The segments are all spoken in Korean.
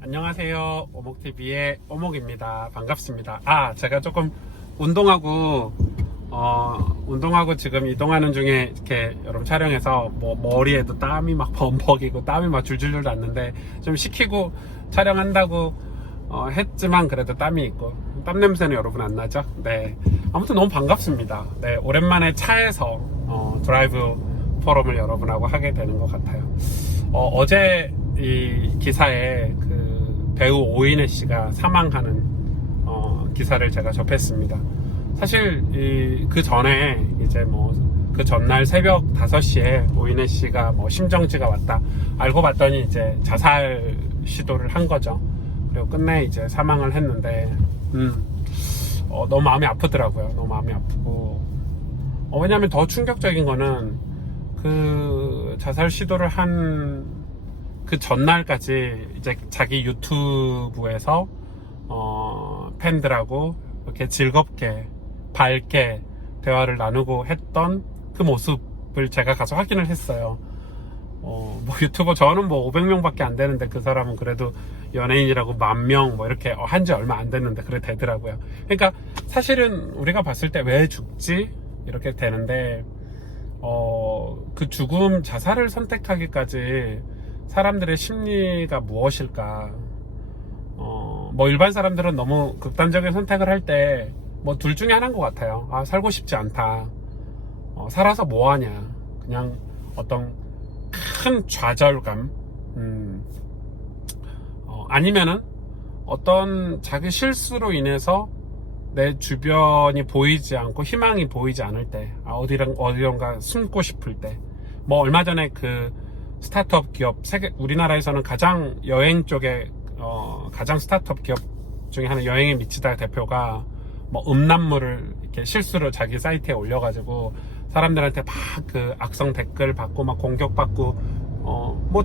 안녕하세요. 오목TV의 오목입니다. 반갑습니다. 제가 조금 운동하고 지금 이동하는 중에 이렇게 여러분 촬영해서 머리에도 땀이 막 범벅이고 땀이 막 줄줄줄 났는데 좀 식히고 촬영한다고 했지만 그래도 땀이 있고 땀 냄새는 여러분 안 나죠? 네. 아무튼 너무 반갑습니다. 네. 오랜만에 차에서 드라이브 포럼을 여러분하고 하게 되는 것 같아요. 어제 이 기사에 그 배우 오인혜 씨가 사망하는 기사를 제가 접했습니다. 사실 그 전에 이제 그 전날 새벽 5시에 오인혜 씨가 심정지가 왔다 알고 봤더니 이제 자살 시도를 한 거죠. 그리고 끝내 이제 사망을 했는데 너무 마음이 아프더라고요. 너무 마음이 아프고 왜냐면 더 충격적인 거는 그 자살 시도를 한 그 전날까지 이제 자기 유튜브에서 팬들하고 이렇게 즐겁게 밝게 대화를 나누고 했던 그 모습을 제가 가서 확인을 했어요. 유튜버 저는 500명밖에 안 되는데 그 사람은 그래도 연예인이라고 10,000명 이렇게 한 지 얼마 안 됐는데 그래 되더라고요. 그러니까 사실은 우리가 봤을 때 왜 죽지? 이렇게 되는데 그 죽음 자살을 선택하기까지 사람들의 심리가 무엇일까? 일반 사람들은 너무 극단적인 선택을 할 때 둘 중에 하나인 것 같아요. 살고 싶지 않다. 살아서 뭐하냐. 그냥 어떤 큰 좌절감. 아니면은 어떤 자기 실수로 인해서 내 주변이 보이지 않고 희망이 보이지 않을 때, 어디론가 숨고 싶을 때, 얼마 전에 그 스타트업 기업, 우리나라에서는 가장 여행 쪽에, 가장 스타트업 기업 중에 하나 여행에 미치다 대표가 음란물을 이렇게 실수로 자기 사이트에 올려가지고 사람들한테 막 그 악성 댓글 받고 막 공격받고,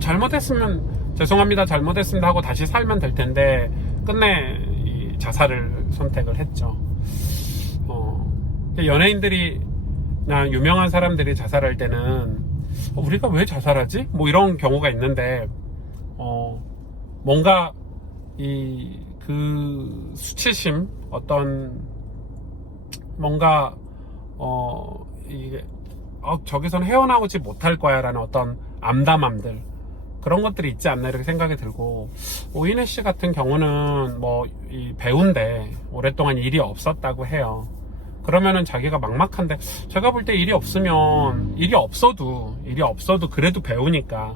잘못했으면 죄송합니다, 잘못했습니다 하고 다시 살면 될 텐데, 끝내 이 자살을 선택을 했죠. 연예인들이나 유명한 사람들이 자살할 때는 우리가 왜 자살하지? 이런 경우가 있는데, 뭔가 그 수치심, 뭔가 저기선 헤어나오지 못할 거야 라는 어떤 암담함들, 그런 것들이 있지 않나 이렇게 생각이 들고, 오인혜 씨 같은 경우는 이 배우인데 오랫동안 일이 없었다고 해요. 그러면은 자기가 막막한데, 제가 볼 때 일이 없어도 그래도 배우니까,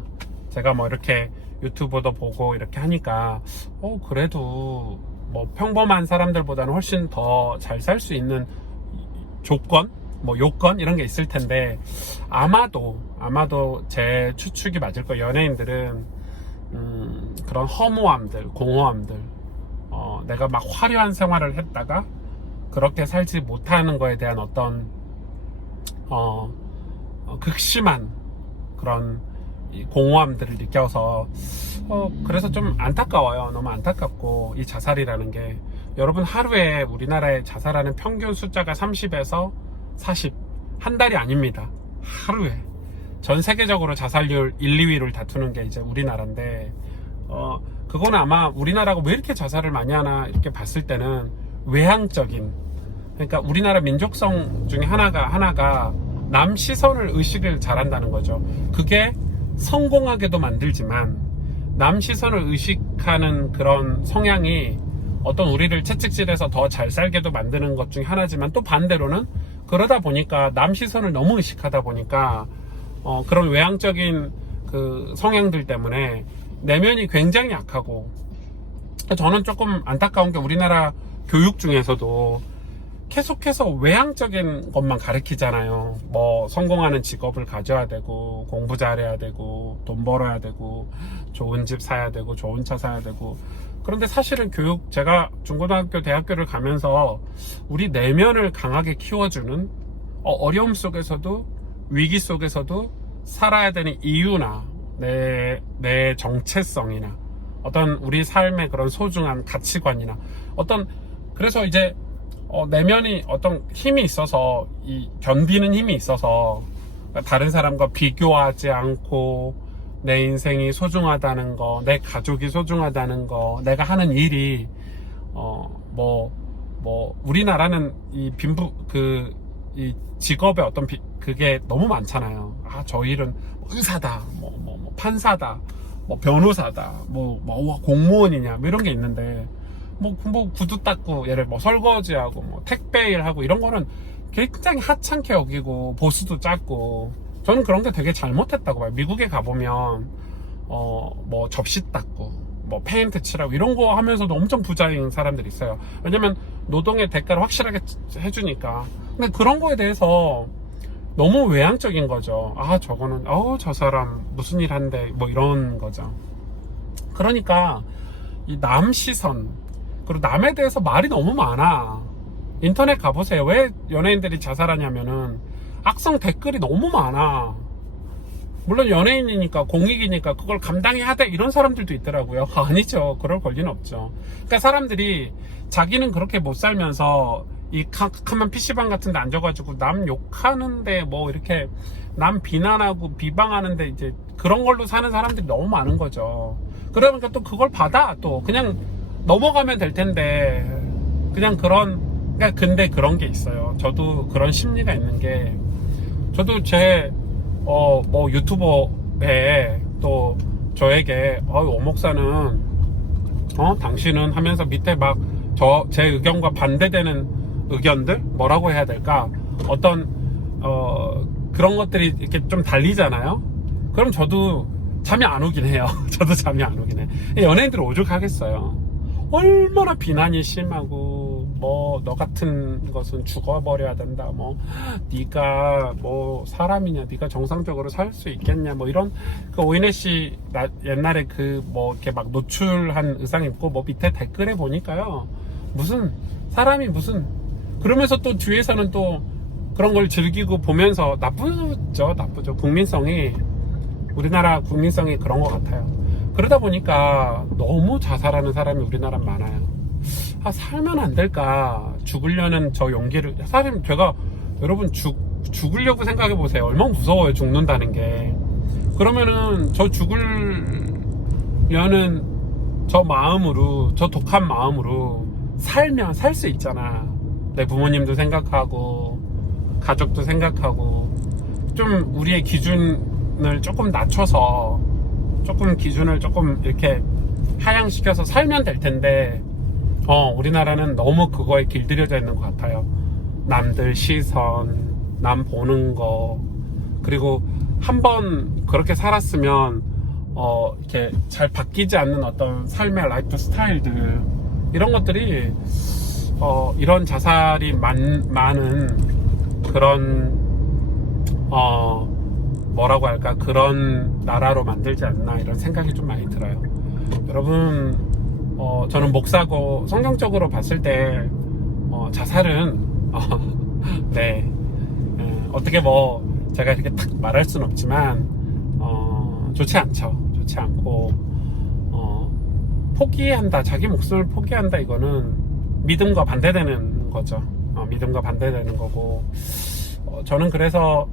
제가 이렇게 유튜브도 보고 이렇게 하니까 그래도 평범한 사람들보다는 훨씬 더 잘 살 수 있는 조건, 요건 이런 게 있을 텐데, 아마도 제 추측이 맞을 거예요. 연예인들은 그런 허무함들, 공허함들, 내가 막 화려한 생활을 했다가 그렇게 살지 못하는 거에 대한 어떤 극심한 그런 공허함들을 느껴서 그래서 좀 안타까워요. 너무 안타깝고, 이 자살이라는 게, 여러분 하루에 우리나라에 자살하는 평균 숫자가 30에서 40, 한 달이 아닙니다. 하루에. 전 세계적으로 자살률 1, 2위를 다투는 게 이제 우리나라인데, 그거는 아마 우리나라가 왜 이렇게 자살을 많이 하나 이렇게 봤을 때는 외향적인, 그러니까 우리나라 민족성 중에 하나가 남 시선을 의식을 잘한다는 거죠. 그게 성공하게도 만들지만, 남 시선을 의식하는 그런 성향이 어떤 우리를 채찍질해서 더 잘 살게도 만드는 것 중에 하나지만, 또 반대로는 그러다 보니까 남 시선을 너무 의식하다 보니까 그런 외향적인 그 성향들 때문에 내면이 굉장히 약하고, 저는 조금 안타까운 게 우리나라 교육 중에서도 계속해서 외향적인 것만 가르치잖아요. 성공하는 직업을 가져야 되고, 공부 잘해야 되고, 돈 벌어야 되고, 좋은 집 사야 되고, 좋은 차 사야 되고. 그런데 사실은 제가 중고등학교, 대학교를 가면서 우리 내면을 강하게 키워주는, 어려움 속에서도, 위기 속에서도 살아야 되는 이유나, 내 정체성이나, 어떤 우리 삶의 그런 소중한 가치관이나, 그래서 이제 내면이 어떤 힘이 있어서, 견디는 힘이 있어서, 다른 사람과 비교하지 않고 내 인생이 소중하다는 거, 내 가족이 소중하다는 거, 내가 하는 일이 우리나라는 이 이 직업의 어떤 그게 너무 많잖아요. 아, 저 일은 의사다, 판사다, 변호사다, 공무원이냐, 이런 게 있는데, 구두 닦고, 예를 설거지하고, 택배 일하고, 이런 거는 굉장히 하찮게 여기고, 보수도 작고, 저는 그런 게 되게 잘못했다고 봐요. 미국에 가보면, 접시 닦고, 페인트 칠하고 이런 거 하면서도 엄청 부자인 사람들이 있어요. 왜냐면 노동의 대가를 확실하게 해주니까. 근데 그런 거에 대해서 너무 외향적인 거죠. 아, 저거는 저 사람 무슨 일 한대, 이런 거죠. 그러니까 이 남 시선, 그리고 남에 대해서 말이 너무 많아. 인터넷 가보세요. 왜 연예인들이 자살하냐면은 악성 댓글이 너무 많아. 물론 연예인이니까, 공익이니까 그걸 감당해야 돼, 이런 사람들도 있더라고요. 아니죠. 그럴 권리는 없죠. 그러니까 사람들이 자기는 그렇게 못 살면서 이 캄캄한 PC방 같은 데 앉아가지고 남 욕하는데 이렇게 남 비난하고 비방하는데 이제 그런 걸로 사는 사람들이 너무 많은 거죠. 그러니까 또 그걸 받아, 또 그냥 넘어가면 될 텐데, 그냥 근데 그런 게 있어요. 저도 그런 심리가 있는 게, 저도 유튜버에 또 저에게, 오 목사는, 당신은 하면서 밑에 제 의견과 반대되는 의견들? 뭐라고 해야 될까? 그런 것들이 이렇게 좀 달리잖아요? 그럼 저도 잠이 안 오긴 해요. 저도 잠이 안 오긴 해. 연예인들 오죽하겠어요. 얼마나 비난이 심하고, 너 같은 것은 죽어버려야 된다, 네가 사람이냐, 네가 정상적으로 살 수 있겠냐, 이런, 오인혜 씨 옛날에 이렇게 노출한 의상 입고 밑에 댓글에 보니까요, 그러면서 또 뒤에서는 또 그런 걸 즐기고 보면서 나쁘죠. 우리나라 국민성이 그런 것 같아요. 그러다 보니까 너무 자살하는 사람이 우리나라 많아요. 살면 안 될까? 죽으려는 저 용기를, 여러분 죽으려고 생각해 보세요. 얼마나 무서워요, 죽는다는 게. 그러면은 저 죽으려는 저 독한 마음으로 살면 살 수 있잖아. 내 부모님도 생각하고, 가족도 생각하고, 좀 우리의 기준을 조금 낮춰서, 기준을 조금 이렇게 하향시켜서 살면 될 텐데, 우리나라는 너무 그거에 길들여져 있는 것 같아요. 남들 시선, 남 보는 거, 그리고 한번 그렇게 살았으면, 이렇게 잘 바뀌지 않는 어떤 삶의 라이프 스타일들, 이런 것들이, 이런 자살이 많은 그런, 그런 나라로 만들지 않나, 이런 생각이 좀 많이 들어요. 여러분, 저는 목사고 성경적으로 봤을 때 자살은 네, 어떻게 제가 이렇게 딱 말할 수는 없지만 좋지 않고 포기한다, 자기 목숨을 포기한다, 이거는 믿음과 반대되는 거죠. 믿음과 반대되는 거고, 저는 그래서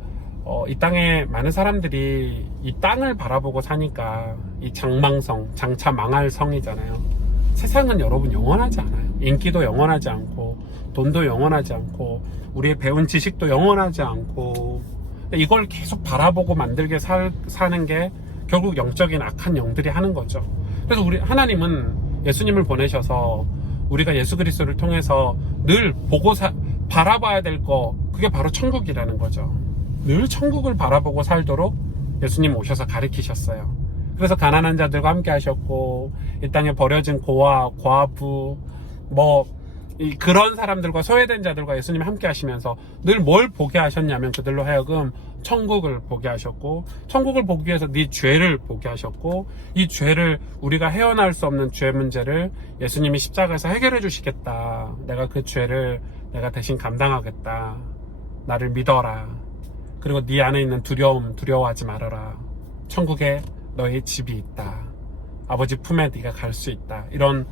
이 땅에 많은 사람들이 이 땅을 바라보고 사니까, 이 장차 망할 성이잖아요. 세상은 여러분 영원하지 않아요. 인기도 영원하지 않고, 돈도 영원하지 않고, 우리의 배운 지식도 영원하지 않고, 이걸 계속 바라보고 만들게 사는 게 결국 영적인 악한 영들이 하는 거죠. 그래서 하나님은 예수님을 보내셔서 우리가 예수 그리스도를 통해서 늘 바라봐야 될 그게 바로 천국이라는 거죠. 늘 천국을 바라보고 살도록 예수님 오셔서 가르치셨어요. 그래서 가난한 자들과 함께 하셨고, 이 땅에 버려진 고아, 과부, 그런 사람들과 소외된 자들과 예수님이 함께 하시면서 늘 뭘 보게 하셨냐면, 그들로 하여금 천국을 보게 하셨고, 천국을 보기 위해서 네 죄를 보게 하셨고, 이 죄를, 우리가 헤어나올 수 없는 죄 문제를 예수님이 십자가에서 해결해 주시겠다. 내가 그 죄를 내가 대신 감당하겠다. 나를 믿어라. 그리고 네 안에 있는 두려워하지 말아라. 천국에 너의 집이 있다. 아버지 품에 네가 갈 수 있다. 이건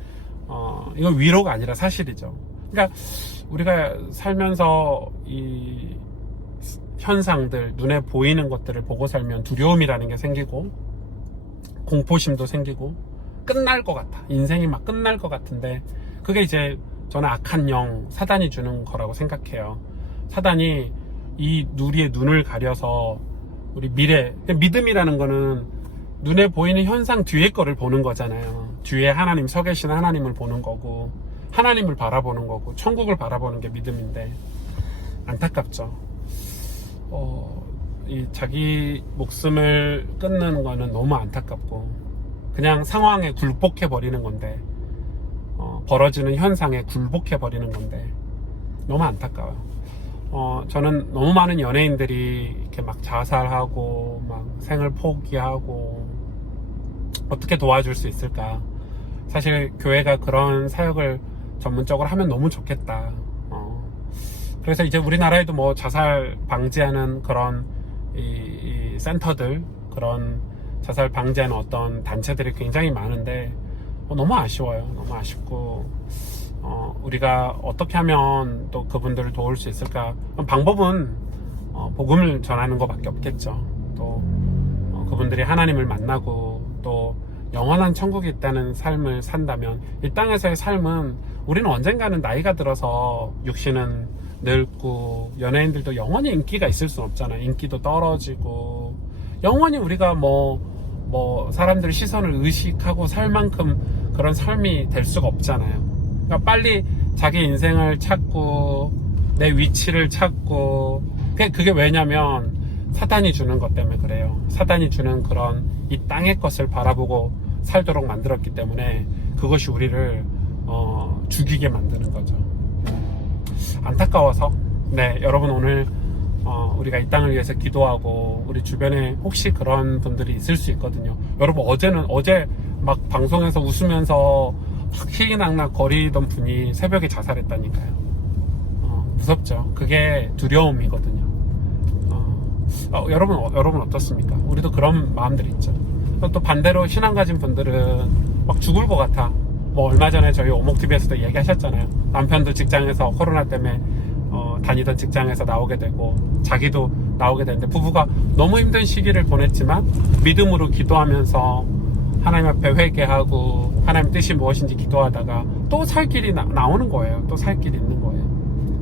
위로가 아니라 사실이죠. 그러니까 우리가 살면서 이 현상들, 눈에 보이는 것들을 보고 살면 두려움이라는 게 생기고, 공포심도 생기고 끝날 것 같아. 인생이 막 끝날 것 같은데 그게 이제 저는 악한 영, 사단이 주는 거라고 생각해요. 사단이 이 우리의 눈을 가려서 우리 미래, 믿음이라는 거는 눈에 보이는 현상 뒤에 거를 보는 거잖아요. 뒤에 하나님, 서 계신 하나님을 보는 거고 하나님을 바라보는 거고 천국을 바라보는 게 믿음인데 안타깝죠. 이 자기 목숨을 끊는 거는 너무 안타깝고 그냥 상황에 굴복해 버리는 건데 벌어지는 현상에 굴복해 버리는 건데 너무 안타까워요. 저는 너무 많은 연예인들이 이렇게 막 자살하고 막 생을 포기하고 어떻게 도와줄 수 있을까. 사실 교회가 그런 사역을 전문적으로 하면 너무 좋겠다. 그래서 이제 우리나라에도 뭐 자살 방지하는 그런 이 센터들, 그런 자살 방지하는 어떤 단체들이 굉장히 많은데 너무 아쉬워요. 너무 아쉽고 우리가 어떻게 하면 또 그분들을 도울 수 있을까? 방법은 복음을 전하는 것밖에 없겠죠. 또 그분들이 하나님을 만나고 또 영원한 천국이 있다는 삶을 산다면 이 땅에서의 삶은 우리는 언젠가는 나이가 들어서 육신은 늙고 연예인들도 영원히 인기가 있을 수는 없잖아요. 인기도 떨어지고 영원히 우리가 뭐 사람들 시선을 의식하고 살 만큼 그런 삶이 될 수가 없잖아요. 그러니까 빨리 자기 인생을 찾고 내 위치를 찾고 그게 왜냐면 사단이 주는 것 때문에 그래요. 사단이 주는 그런 이 땅의 것을 바라보고 살도록 만들었기 때문에 그것이 우리를 죽이게 만드는 거죠. 안타까워서 네, 여러분 오늘 우리가 이 땅을 위해서 기도하고 우리 주변에 혹시 그런 분들이 있을 수 있거든요. 여러분 어제 막 방송에서 웃으면서 막 희희낙낙 거리던 분이 새벽에 자살했다니까요. 무섭죠. 그게 두려움이거든요. 여러분 어떻습니까? 우리도 그런 마음들이 있죠. 또 반대로 신앙 가진 분들은 막 죽을 것 같아. 뭐 얼마 전에 저희 오목TV에서도 얘기하셨잖아요. 남편도 직장에서 코로나 때문에 다니던 직장에서 나오게 되고 자기도 나오게 되는데 부부가 너무 힘든 시기를 보냈지만 믿음으로 기도하면서 하나님 앞에 회개하고 하나님 뜻이 무엇인지 기도하다가 또 살 길이 나오는 거예요. 또 살 길이 있는 거예요.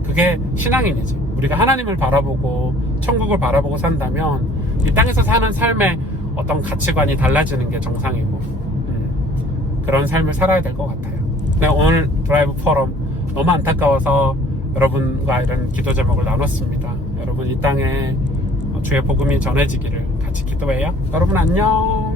그게 신앙인이죠. 우리가 하나님을 바라보고 천국을 바라보고 산다면 이 땅에서 사는 삶의 어떤 가치관이 달라지는 게 정상이고 그런 삶을 살아야 될 것 같아요. 네, 오늘 드라이브 포럼 너무 안타까워서 여러분과 이런 기도 제목을 나눴습니다. 여러분 이 땅에 주의 복음이 전해지기를 같이 기도해요. 여러분 안녕.